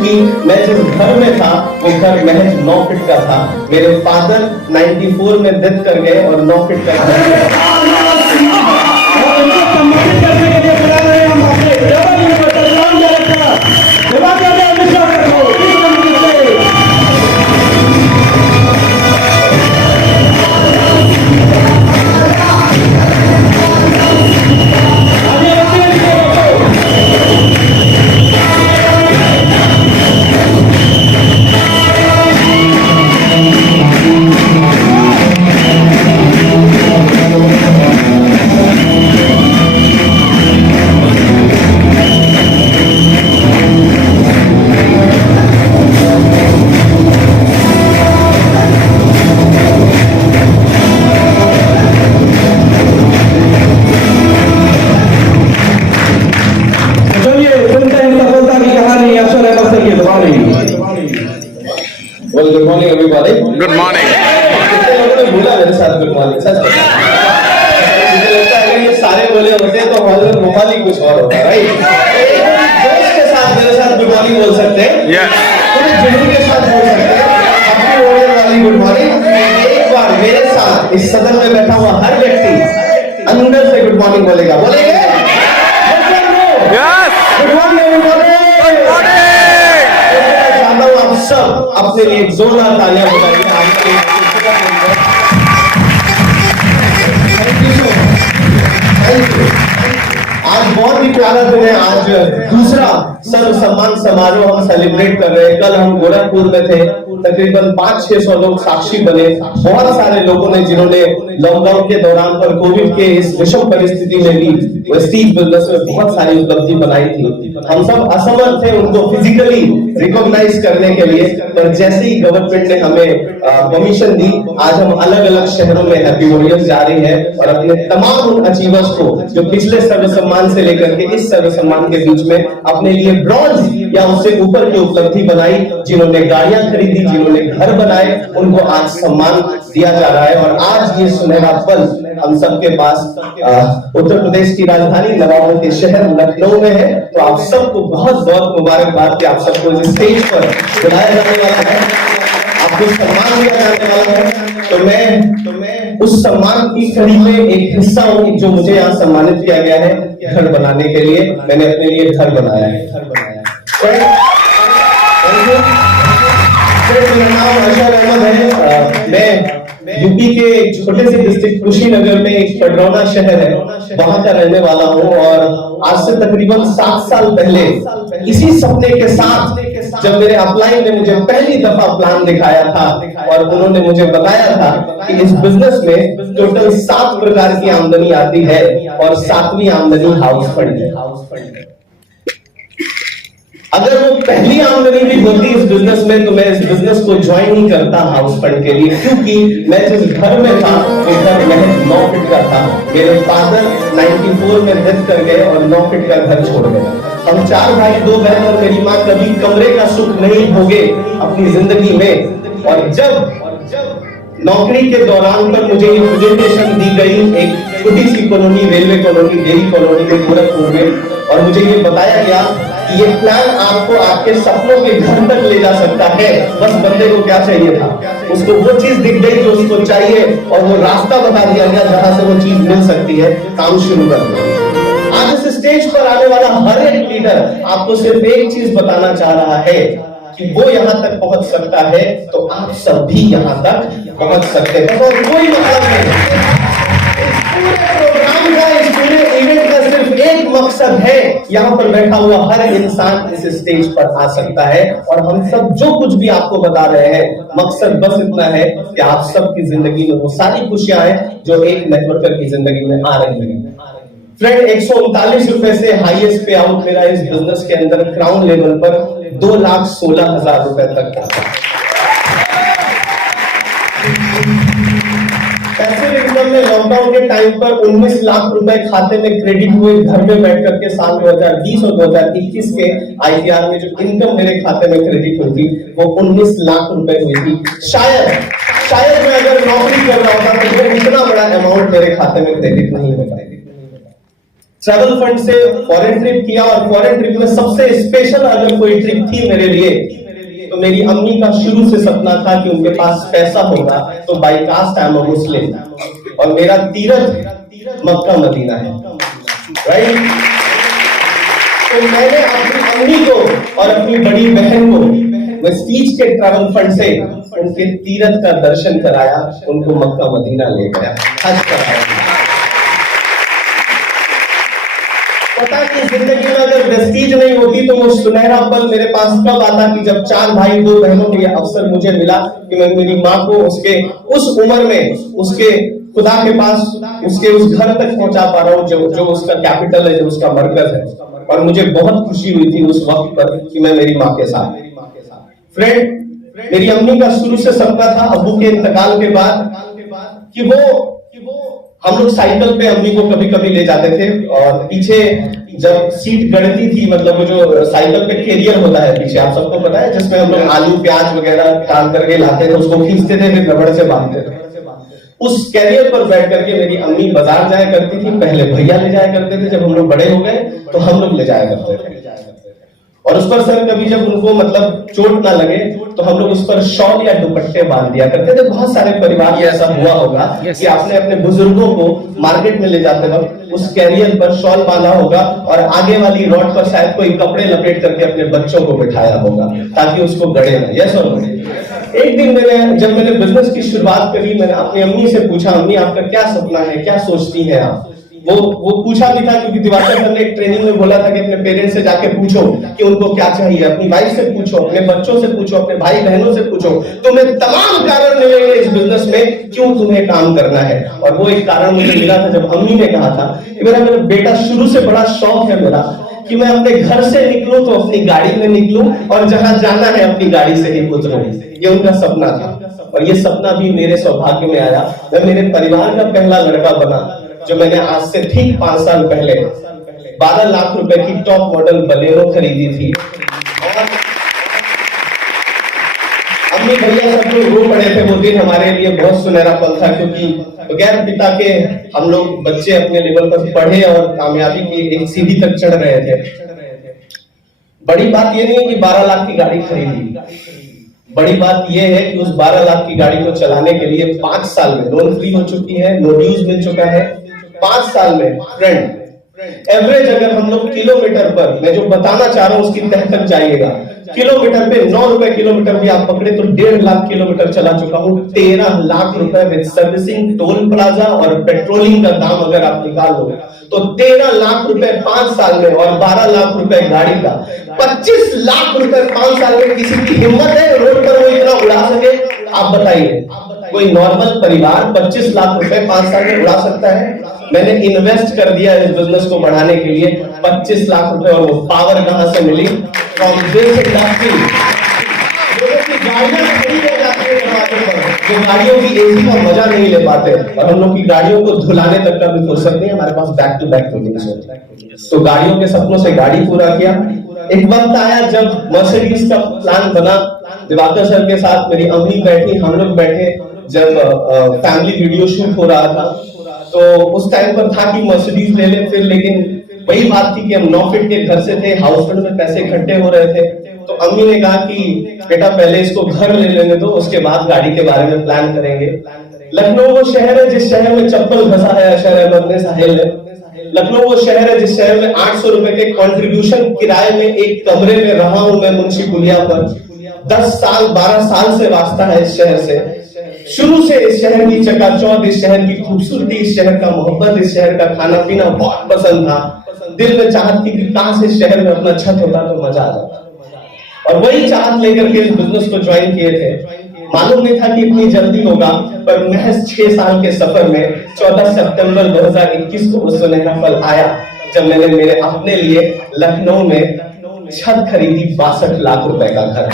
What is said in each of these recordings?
क्योंकि मैं जिस घर में था वो घर महज 9 फीट का था। मेरे फादर 94 में डेथ कर गए और 9 फीट का घर good morning everybody. Good morning. कितने लोगों ने बोला मेरे साथ गुड मॉर्निंग? सच मुझे लगता है अगर ये सारे बोले होते तो हमारा माहौल ही कुछ और होता, राइट? दोस्त के साथ मेरे साथ गुड मॉर्निंग बोल सकते हैं, पूरे जुनून के साथ बोल सकते हैं अपनी ओरियन वाली गुड मॉर्निंग। एक बार मेरे साथ इस सदन में बैठा हुआ हर व्यक्ति अंदर से गुड मॉर्निंग बोलेगा। बोलेंगे गुड मॉर्निंग एवरीबॉडी। आप सब अपने लिए एक जोरदार तालियां बजाइए। आज बहुत ही प्यारा दिन है। आज दूसरा सर्व सम्मान समारोह हम सेलिब्रेट कर रहे हैं। कल हम गोरखपुर में थे, तकरीबन 500-600 लोग साक्षी बने। बहुत सारे लोगों ने जिन्होंने लॉकडाउन के दौरान पर कोविड के इस विषम परिस्थिति में भी वेस्टीज बिजनेस में बहुत सारी उपलब्धि बनाई थी। हम सब असमर्थ थे उनको फिजिकली रिकॉग्नाइज करने के लिए, पर जैसे ही गवर्नमेंट ने हमें परमिशन दी, आज हम अलग अलग शहरों में हैप्पी वॉरियर्स जा रही है और अपने तमाम उन अचीवर्स को जो पिछले सर्व सम्मान से लेकर के इस सर्व सम्मान के बीच में अपने लिए ब्रॉन्ज या उससे ऊपर की उपलब्धि बनाई, जिन्होंने गाड़ियां खरीदी, जिन्होंने घर बनाए, उनको आज सम्मान दिया जा रहा है। और आज ये सुनहरा पल हम सबके पास उत्तर प्रदेश की राजधानी नवाबों के शहर लखनऊ में है। तो आप सबको बहुत बहुत मुबारकबाद कि आप सबको इस स्टेज पर बुलाया जाने वाला है, आपको सम्मान दिया जाने वाला है। तो मैं उस सम्मान की कड़ी में एक हिस्सा हूँ जो मुझे यहाँ सम्मानित किया गया है घर बनाने के लिए। मैंने अपने लिए घर बनाया है। मेरा नाम अशर अहमद है। मैं यूपी के एक छोटे से डिस्ट्रिक्ट कुशीनगर में एक पडरौना शहर है, वहां का रहने वाला हूँ। और आज से तकरीबन 7 साल पहले इसी सपने के साथ जब मेरे अपलाइन ने मुझे पहली दफा प्लान दिखाया था और उन्होंने मुझे बताया था कि इस बिजनेस में टोटल 7 प्रकार की आमदनी आती है और 7वीं आमदनी हाउस फंड। अगर वो पहली आमदनी भी होती इस बिजनेस में तो मैं इस बिजनेस को ज्वाइन ही करता हाउस फंड के लिए, क्योंकि मैं जिस घर में था वो घर महज 9 फीट का था। मेरे फादर 94 में डेथ कर गए और 9 फीट का घर छोड़ गए। हम 4 भाई 2 बहन और मेरी माँ कभी कमरे का सुख नहीं भोगे अपनी जिंदगी में। और जब नौकरी के दौरान पर मुझे ये प्रेजेंटेशन दी गई एक छोटी सी colony, railway colony, dairy colony में गोरखपुर में, और मुझे ये बताया गया कि ये प्लान आपको आपके सपनों के घर तक ले जा सकता है। बस बंदे को क्या चाहिए था, उसको वो चीज दिख गई जो उसको चाहिए और वो रास्ता बता दिया गया जहां से वो चीज मिल सकती है। काम शुरू कर दो। आज इस स्टेज पर आने वाला हर एक लीडर आपको सिर्फ एक चीज बताना चाह रहा है कि वो यहाँ तक पहुंच सकता है तो आप सब भी यहाँ तक पहुंच सकते हैं। तो कोई मतलब नहीं। इस पूरे इवेंट का सिर्फ एक मकसद है, यहाँ पर बैठा हुआ हर इंसान इस स्टेज पर आ सकता है। और हम सब जो कुछ भी आपको बता रहे हैं, मकसद बस इतना है कि आप सबकी जिंदगी में वो सारी खुशियां हैं जो एक नेटवर्कर की जिंदगी में आ रही है। फ्रेंड, 139 रुपए से हाईएस्ट पे आउट मेरा इस बिजनेस के अंदर क्राउन लेवल पर 2,16,000 रुपए तक था। पैसिव इनकम में लॉकडाउन के टाइम पर 19 लाख रुपए खाते में क्रेडिट हुए घर में बैठ करके साल 2020 और 2021 के आईटीआर में जो इनकम मेरे खाते में क्रेडिट हुई थी वो 19 लाख रुपए हुई थी। शायद मैं अगर नौकरी कर रहा होता तो वो इतना बड़ा अमाउंट मेरे खाते में क्रेडिट नहीं हो पाएगी। ट्रैवल फंड से फॉरेन ट्रिप किया, और फॉरेन ट्रिप में सबसे स्पेशल अगर कोई ट्रिप थी मेरे लिए तो मेरी अम्मी का शुरू से सपना था कि उनके पास पैसा होगा तो by caste I am a Muslim, और मेरा तीरथ मक्का मदीना है, राइट। तो मैंने अपनी अम्मी को और अपनी बड़ी बहन को वेस्टीज के ट्रैवल फंड से उनके तीरथ का दर्शन कराया, उनको मक्का मदीना ले गया, हज कराया। पता कि जिंदगी में अगर वेस्टीज नहीं होती तो वो सुनहरा पल मेरे पास कब आता कि जब 4 भाई 2 बहनों के अवसर मुझे मिला कि मैं मेरी माँ को उसके उस उम्र में उसके खुदा के पास उसके उस घर तक पहुंचा पा रहा हूँ जो उसका कैपिटल है, जो उसका मरकज है। और मुझे बहुत खुशी हुई थी उस वक्त पर कि मैं मेरी माँ के साथ। फ्रेंड, मेरी अम्मी का शुरू से सपना था अब्बू के इंतकाल के बाद कि वो हम लोग साइकिल पे अम्मी को कभी कभी ले जाते थे, और पीछे जब सीट गड़ती थी, मतलब वो जो साइकिल पे कैरियर होता है पीछे, आप सबको पता है, जिसमें हम लोग आलू प्याज वगैरह डाल करके लाते थे, उसको खींचते थे फिर रबड़ से बांधते थे। उस कैरियर पर बैठ करके मेरी अम्मी बाजार जाया करती थी। पहले भैया ले जाया करते थे, जब हम लोग बड़े हो गए तो हम लोग ले जाया करते थे। और उस पर सर कभी जब उनको मतलब चोट ना लगे तो हम लोग उस पर शॉल या दुपट्टे बांध दिया करते थे। बहुत सारे परिवार में ऐसा हुआ होगा कि आपने अपने बुजुर्गों को मार्केट में ले जाते वक्त उस कैरियर पर शॉल बांधा होगा और आगे वाली रॉड पर शायद कोई कपड़े लपेट करके अपने बच्चों को बिठाया होगा ताकि उसको गड़े ना। यस और नो? एक दिन जब मैंने बिजनेस की शुरुआत करी, मैंने अपनी अम्मी से पूछा, अम्मी आपका क्या सपना है, क्या सोचती हैं आप? वो पूछा भी था क्योंकि दिवाकर सर ने एक ट्रेनिंग में बोला था कि अपने पेरेंट्स से जाके पूछो कि उनको क्या चाहिए, अपनी वाइफ से पूछो, अपने बच्चों से पूछो, अपने भाई बहनों से पूछो, तुम्हें तमाम कारण मिलेंगे इस बिजनेस में क्यों तुम्हें काम करना है। और वो एक कारण मुझे मिला था जब अम्मी ने कहा था कि मेरा बेटा शुरू से बड़ा शौक है मेरा कि मैं अपने घर से निकलूं तो अपनी गाड़ी में निकलूं और जहां जाना है अपनी गाड़ी से ही उतरूं। ये उनका सपना था और ये सपना भी मेरे सौभाग्य में आया। मैं मेरे परिवार का पहला लड़का बना जो मैंने आज से ठीक 5 साल पहले 12 लाख रुपए की टॉप मॉडल बलेरो खरीदी थी। और अम्मी भैया सब लोग रो पड़े थे। वो दिन हमारे लिए बहुत सुनहरा पल था क्योंकि बगैर पिता के हम लोग बच्चे अपने लेवल पर पढ़े और कामयाबी की एक सीढ़ी तक चढ़ रहे थे। बड़ी बात ये नहीं है कि 12 लाख की गाड़ी खरीदी, बड़ी बात यह है कि उस 12 लाख की गाड़ी को चलाने के लिए 5 साल में लोन फ्री हो चुकी है, नो ड्यूज मिल चुका है। 5 साल में फ्रेंड एवरेज अगर हम लोग किलोमीटर पर, मैं जो बताना चाह रहा हूं उसकी तह तक जाइएगा, किलोमीटर पे 9 रुपए किलोमीटर भी आप पकड़े तो 1.5 लाख किलोमीटर चला चुका हूं। 13 लाख रुपए विद सर्विसिंग, टोल प्लाजा और पेट्रोलिंग का दाम अगर आप निकाल दो तो 13 लाख रुपए 5 साल में और 12 लाख रुपए गाड़ी का 25 लाख रुपए 5 साल में। किसी की हिम्मत है रोड पर वो इतना उड़ा सके? आप बताइए, कोई नॉर्मल परिवार 25 लाख रुपए 5 साल में उड़ा सकता है? मैंने इन्वेस्ट कर दिया इस बिजनेस को बढ़ाने के लिए 25 लाख रुपए। और वो पावर कहां से मिली? From this industry. लोगों की गाड़ियां खड़ी हो जाती है दरवाजे पर, जो गाड़ियों की एसी का मजा नहीं ले पाते और हम लोग की गाड़ियों को धुलाने तक का भी फुर्सत नहीं है हमारे पास। बैक टू बैक तो गाड़ियों के सपनों से गाड़ी पूरा किया। एक वक्त आया जब मर्सिडीज का प्लान बना, दिवाकर सर के साथ मेरी अम्मी बैठी, हम लोग बैठे, जब फैमिली वीडियो शूट हो रहा था तो उस टाइम पर था कि मर्सिडीज ले ले। फिर लेकिन वही बात थी कि हम 9 फीट के घर से थे, हाउस फ्रंट में पैसे इकट्ठे हो रहे थे, तो अम्मी ने कहा कि बेटा पहले इसको घर ले लेने दो, उसके बाद गाड़ी के बारे में प्लान करेंगे। लखनऊ वो शहर है जिस शहर में चप्पल घसा है अशर अहमद ने साहिल है। लखनऊ वो शहर है जिस शहर में 800 रुपए के कंट्रीब्यूशन किराए में एक कमरे में रहा हूं मैं मुंशी पुलिया पर। 10 साल 12 साल से वास्ता है इस शहर से। शुरू से इस शहर की चकाचौंध, इस शहर की खूबसूरती, इस शहर का मोहब्बत, इस शहर का खाना पीना बहुत पसंद था। दिल में चाहत थी कि काश इस शहर में अपना छत होता तो मजा आ जाता। और वही चाहत लेकर के इस बिजनेस को ज्वाइन किए थे। मालूम नहीं था कि इतनी जल्दी होगा, पर महज 6 साल के सफर में 14 सितंबर 2021 को वो सुनहरा पल आया जब मैंने मेरे अपने लिए लखनऊ में छत खरीदी 62 लाख रुपए का घर।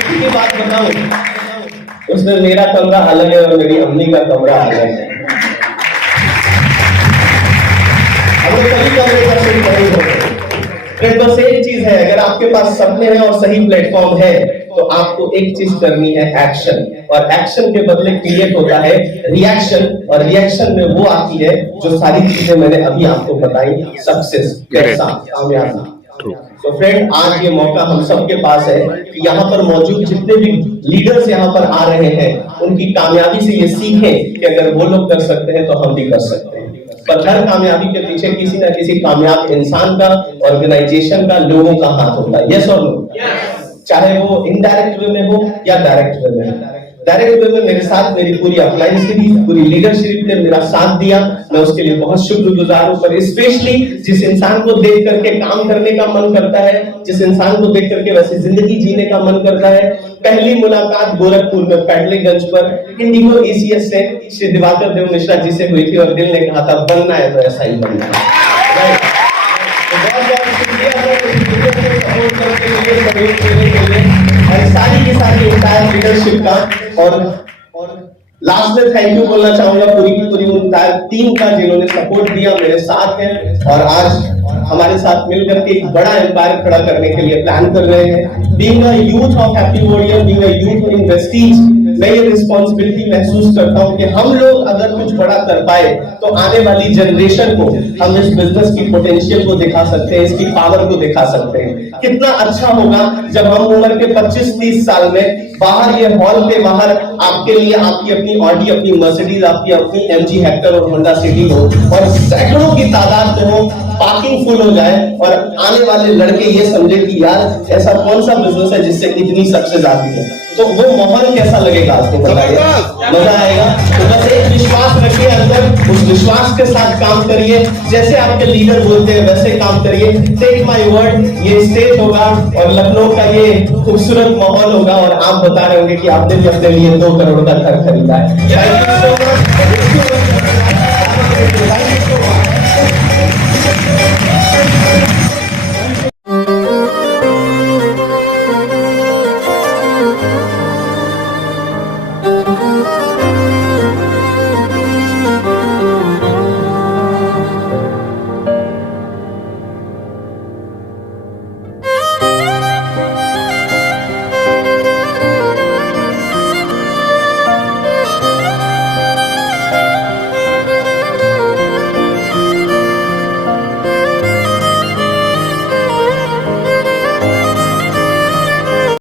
की बात बताऊं, उसमें मेरा कमरा अलग है और मेरी अम्मी का कमरा अलग है। बस एक चीज है, अगर आपके पास सपने हैं और सही प्लेटफॉर्म है तो आपको एक चीज करनी है, एक्शन। और एक्शन के बदले क्रिएट होता है रिएक्शन, और रिएक्शन में वो आती है जो सारी चीजें मैंने अभी आपको बताई, सक्सेस, पैसा, कामयाबी। तो फ्रेंड, आज ये मौका हम सबके पास है कि यहाँ पर मौजूद जितने भी लीडर्स यहाँ पर आ रहे हैं उनकी कामयाबी से ये सीखें कि अगर वो लोग कर सकते हैं तो हम भी कर सकते हैं। पर हर कामयाबी के पीछे किसी ना किसी कामयाब इंसान का, ऑर्गेनाइजेशन का, लोगों का हाथ होता है। यस और नो? चाहे वो इनडायरेक्ट वे में हो या डायरेक्ट वे में। डायरेक्ट वे में मेरे साथ मेरी पूरी अपलाइन सीरीज, पूरी लीडरशिप ने मेरा साथ दिया, मैं उसके लिए बहुत शुक्रगुजार हूं। पर स्पेशली जिस इंसान को देख करके काम करने का मन करता है, जिस इंसान को देख करके वैसे जिंदगी जीने का मन करता है, पहली मुलाकात गोरखपुर में पैडलेगंज पर इंडिगो एसीएस से श्री दिवाकर देव मिश्रा जी से हुई थी और दिल ने कहा था बनना है तो ऐसा ही बनना है। सारी की सारी इंटायर लीडरशिप का, और लास्ट में थैंक यू बोलना चाहूंगा पूरी की पूरी इंटायर टीम का जिन्होंने सपोर्ट दिया, मेरे साथ हैं और आज हमारे साथ मिलकर के एक बड़ा एम्पायर खड़ा करने के लिए प्लान कर रहे हैं। Being a youth of happy warrior, being a youth in Vestige, मैं ये रिस्पॉन्सिबिलिटी महसूस करता हूँ कि हम लोग अगर कुछ बड़ा कर पाए तो आने वाली जनरेशन को हम इस बिजनेस की पोटेंशियल को दिखा सकते हैं, इसकी पावर को दिखा सकते हैं। कितना अच्छा होगा जब हम उम्र के 25-30 साल में बाहर ये हॉल के बाहर आपके लिए आपकी अपनी ऑडी, अपनी मर्सिडीज, आपकी अपनी एमजी हेक्टर और होंडा सिटी हो और सैकड़ों की तादाद में हो, पार्किंग फुल हो जाए और आने वाले लड़के ये समझे कि यार ऐसा कौन सा बिजनेस है जिससे इतनी सक्सेस आती है। तो वो माहौल कैसा लगेगा आपको, बताइए? मजा आएगा। तो बस एक विश्वास रखिए अंदर, उस विश्वास के साथ काम करिए, जैसे आपके लीडर बोलते हैं वैसे काम करिए। टेक माय वर्ड, ये स्टेज होगा और लखनऊ का ये खूबसूरत माहौल होगा और आप बता रहे होंगे कि आपने भी अपने लिए 2 करोड़ का घर खरीदा है। Thank you so much.